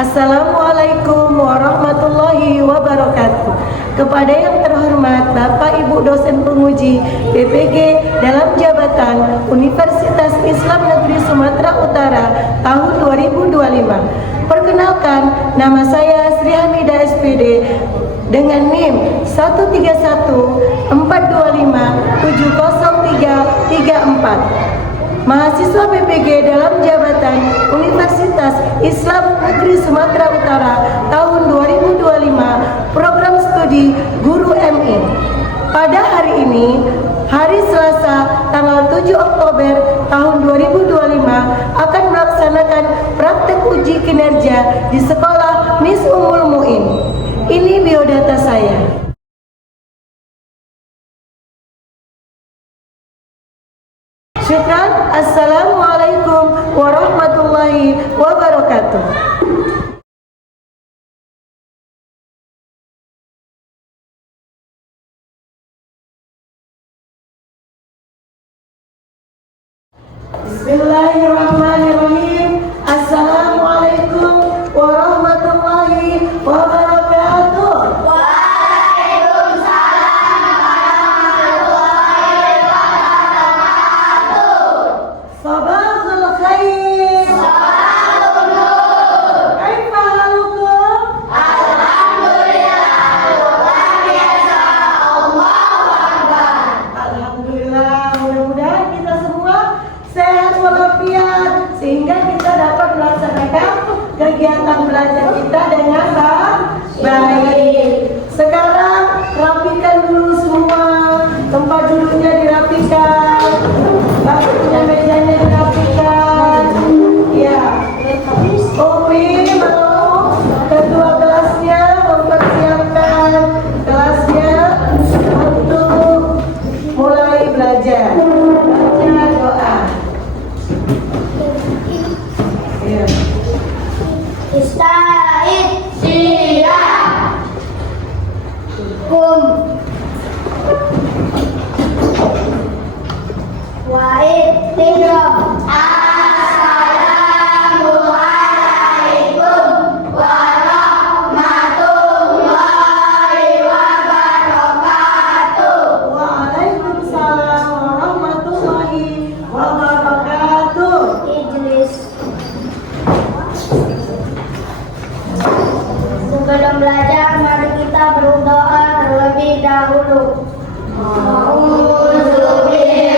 Assalamualaikum warahmatullahi wabarakatuh. Kepada yang terhormat Bapak Ibu dosen penguji BPG dalam jabatan Universitas Islam Negeri Sumatera Utara tahun 2025. Perkenalkan, nama saya Sri Hamidah SPD dengan NIM 13142570334. Mahasiswa BPG dalam jabatan Universitas Islam Negeri Sumatera Utara tahun 2025, program studi Guru MI. Pada hari ini, hari Selasa tanggal 7 Oktober tahun 2025 akan melaksanakan praktek uji kinerja di sekolah Miss Ummul Muin. Ini biodata saya. Syukran. Assalamualaikum warahmatullahi wabarakatuh. Bismillahirrahmanirrahim. Assalamualaikum warahmatullahi wabarakatuh. Sabahul khair. Sabahul nur. Kaifa halukum? Alhamdulillah, luar biasa. Allahu Akbar. Alhamdulillah, mudah-mudahan kita semua sehat walafiat sehingga kita dapat melaksanakan kegiatan belajar kita dengan baik. Sekarang rapikan dulu semua, tempat duduknya dirapikan, bangkunya mejanya dirapikan. Ya, Umi mau ketua kelasnya mempersiapkan kelasnya untuk mulai belajar. Baca doa. Ya. Ista'id siap. Kum. Wa'id tidur. Assalamualaikum warahmatullahi wabarakatuh. Waalaikumsalam warahmatullahi wabarakatuh. Ijlis. Sebelum belajar, mari kita berdoa terlebih dahulu. Iya.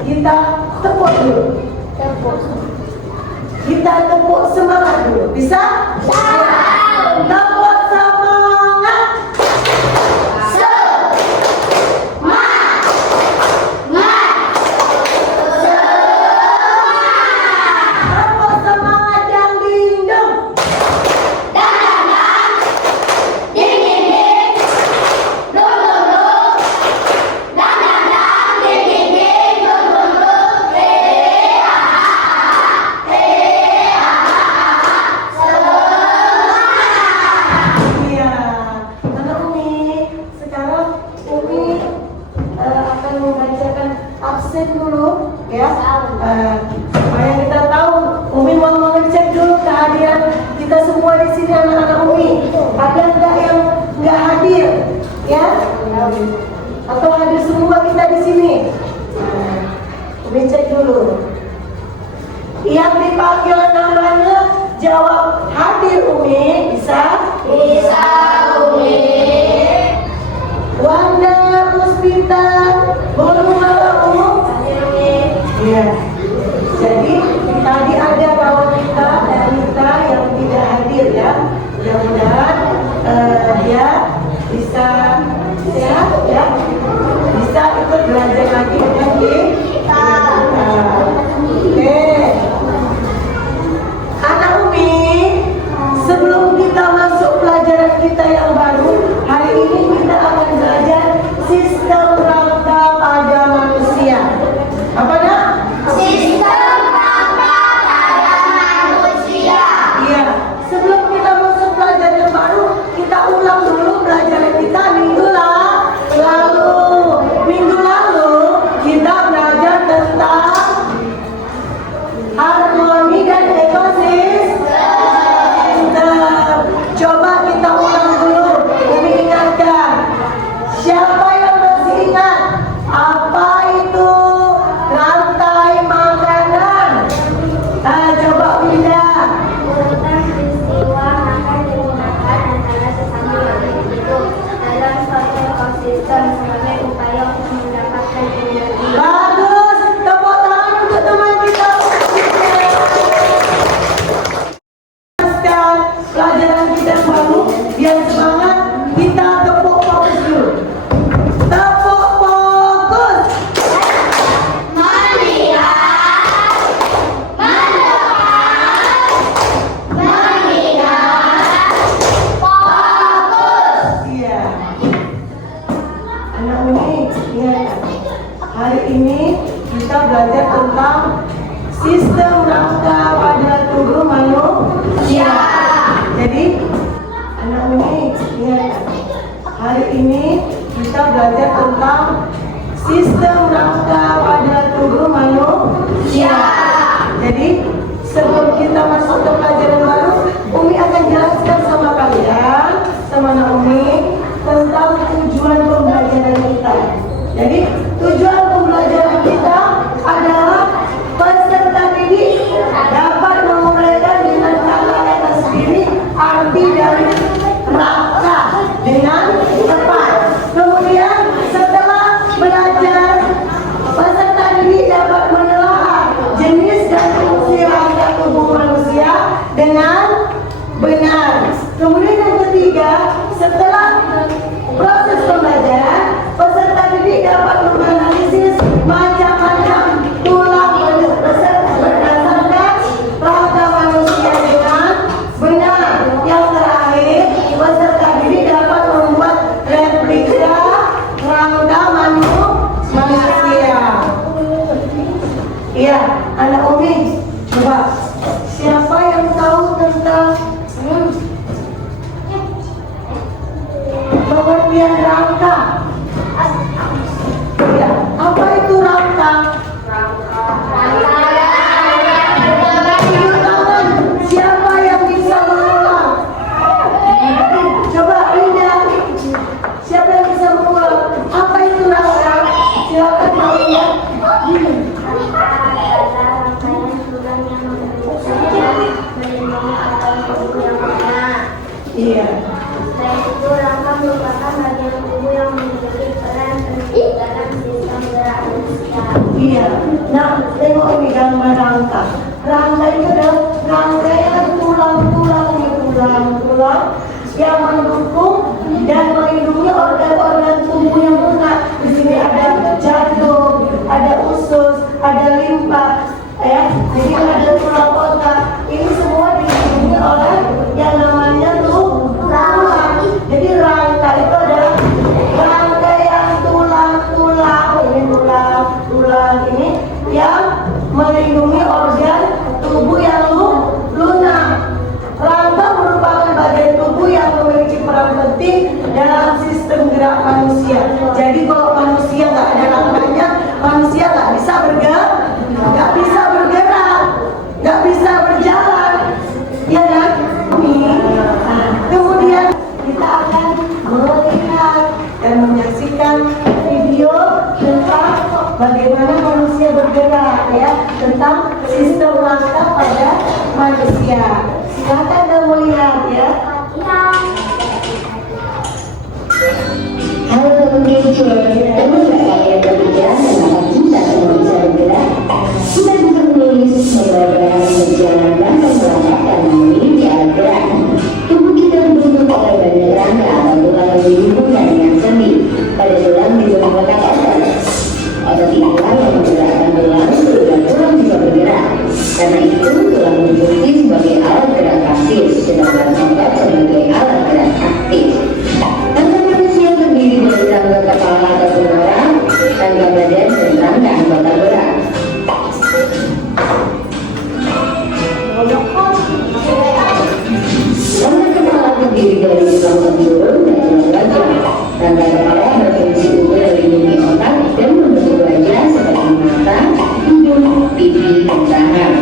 Kita tepuk dulu. Kita tepuk semangat dulu. Bisa? Tepuk semangat. Tepuk semangat yang lindung. Iya, Anak Umi, sekarang Umi akan membacakan absen dulu, ya. Supaya kita tahu, Umi mau mengecek dulu kehadiran kita semua di sini anak-anak Umi. Ada nggak yang nggak hadir, ya? Atau hadir semua kita di sini? Umi cek dulu. Yang dipanggil namanya jawab hadir Umi, bisa? Bisa, Umi. Wanda Puspita Umum. Iya. Jadi tadi ada kawan kita dan kita yang tidak hadir, ya. Mudah-mudahan dia bisa sehat, ya. Bisa ikut belajar lagi dengan kita. Oke. Anak Umi, sebelum kita masuk pelajaran kita yang baru, hari ini kita akan belajar sistem rangka pada manusia. Apa nak? Sistem rangka pada manusia. Iya. Sebelum kita masuk pelajaran yang baru, kita ulang dulu pelajaran kita minggu lalu. Minggu lalu kita belajar tentang harmoni dan ekosistem. Coba kita ulang dulu. Umi ingatkan. Siapa yang masih ingat apa itu rantai makanan? Coba Winda. Urutan peristiwa makan digunakan antara sesama makhluk hidup dalam suatu ekosistem sebagai upaya untuk mendapatkan energi. Bagus. Tepuk tangan untuk teman kita. Pelajaran kita baru, biar semangat, kita tepuk fokus dulu. Tepuk fokus. Iya. Anak Umi, ingat, hari ini kita belajar tentang sistem rangka pada tubuh manusia. Jadi, anak Umi, ingat, hari ini kita belajar tentang sistem rangka pada tubuh manusia. Jadi, sebelum kita masuk ke pelajaran baru, Umi akan jelaskan sama kalian, sama anak Umi, tentang tujuan pembelajaran kita. Jadi, tujuan pembelajaran kita adalah peserta didik dapat menguraikan dengan kata-kata sendiri arti dari rangka dengan tepat. Kemudian setelah belajar, peserta didik dapat menelaah jenis dan fungsi rangka tubuh manusia dengan benar. Kemudian yang ketiga, setelah proses pembelajaran, peserta didik dapat menganalisis macam-macam tulang bentuk berdasarkan rangka manusia dengan benar. Yang terakhir, peserta didik dapat membuat replika rangka manusia. Iya, anak Umi, coba siapa yang tahu tentang pengertian rangka? Ya, apa itu rangka? Tunjuk tangan. Siapa yang bisa mengulang? Coba Linda. Siapa yang bisa mengulang? Apa itu rangka? Silakan Mbak Linda. Rangkaian tulang yang melindungi organ tubuh yang benar. Iya. Selain itu, rangka merupakan bagian tubuh yang Nah, tengok ini gambar rangka. Rangka itu adalah rangkaian tulang-tulang yang mendukung dan melindungi organ-organ tubuh yang lunak. Di sini ada jantung, ada usus, ada limpa, ya. Jadi ada tulang otak. Ini semua dilindungi oleh yang namanya tulang. Jadi rangka itu adalah rangkaian tulang-tulang ini yang melindungi organ tubuh yang lunak. Rangka merupakan bagian tubuh yang memiliki peran penting dalam sistem gerak manusia. Jadi kalau manusia nggak ada rangkanya, manusia nggak bisa bergerak, nggak bisa berjalan, ya kan? Kemudian kita akan melihat dan menyaksikan video tentang bagaimana manusia bergerak, ya, tentang sistem rangka pada manusia. Silakan kamu lihat, ya. Halo teman-teman, teman saya yang berbicara tentang kita semua bisa bergerak. Kita bisa menulis, membaca, menjalankan, melangkah, dan memiliki alat gerak. Tubuh kita dibentuk oleh banyak rangka atau tulang yang dihubungkan dengan sendi. Pada tulang dibentuk otak. Otot inilah yang menggerakkan tulang sehingga tulang bisa bergerak. Karena itu tulang berfungsi sebagai alat gerak pasif, sedangkan otot sebagai alat gerak aktif. Rangka manusia terdiri dari rangka kepala atau orang, rangka badan, dan rangka anggota berat. Rangka kepala terdiri dari tulang tempurung dan tulang wajah. Rangka kepala berfungsi untuk melindungi otak dan membentuk wajah seperti mata, hidung, pipi, dan tangan.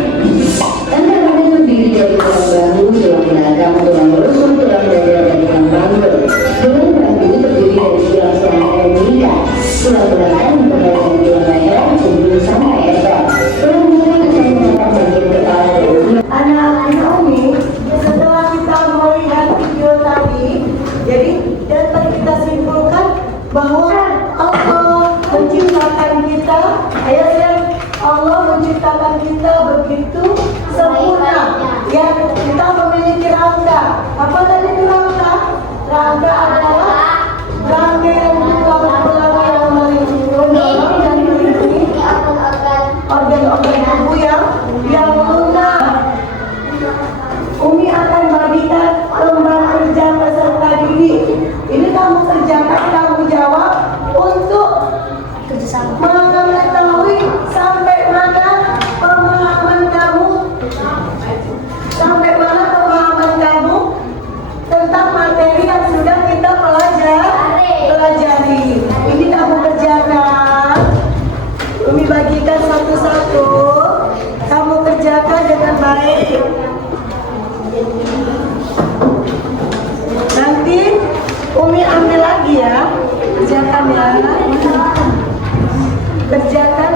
Rangka badan terdiri dari tulang bahu, tulang belakang, tulang rusuk, tulang dada, dan tulang panggul. Tulang bahu terdiri dari tulang selangkah dan ikat. Tulang belakang mulai dari tulang leher, punggung sampai ekor. Tulang belakang akan menopang bagian kepala dan tulang. Anak-anak Umi, setelah kita melihat video tadi, jadi dapat kita simpulkan bahwa Allah menciptakan kita, Allah menciptakan kita begitu sempurna. Ya, kita memiliki rangka. Apa tadi itu rangka? Rangka adalah rangka yang tulang-tulang yang mendorong dan melindungi organ-organ tubuh yang lunak. Umi akan bagikan lembar kerja peserta didik. Ini kamu kerjakan tanggung jawab untuk mengetahui sampai mana pemahaman kamu tentang materi yang sudah kita pelajari. Ini kamu kerjakan. Umi bagikan satu-satu. Kamu kerjakan dengan baik. Nanti Umi ambil lagi ya, kerjakan ya, kerjakan